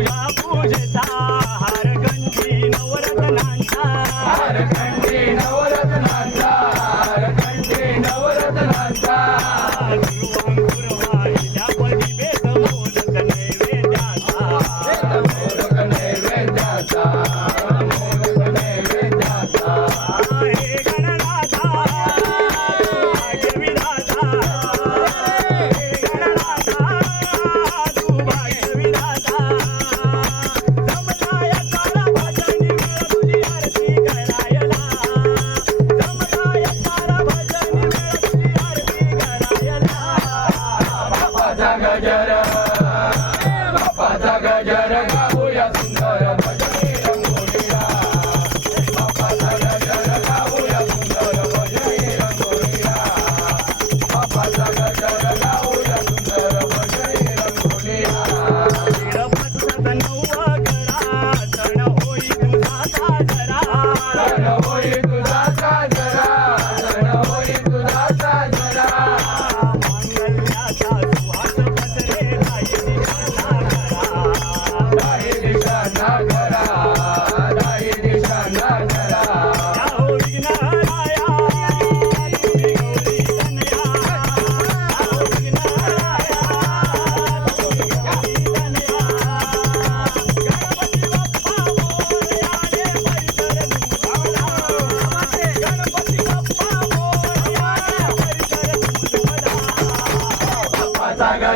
करूया पूजेचा नवरत्नांचा.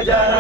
Yeah.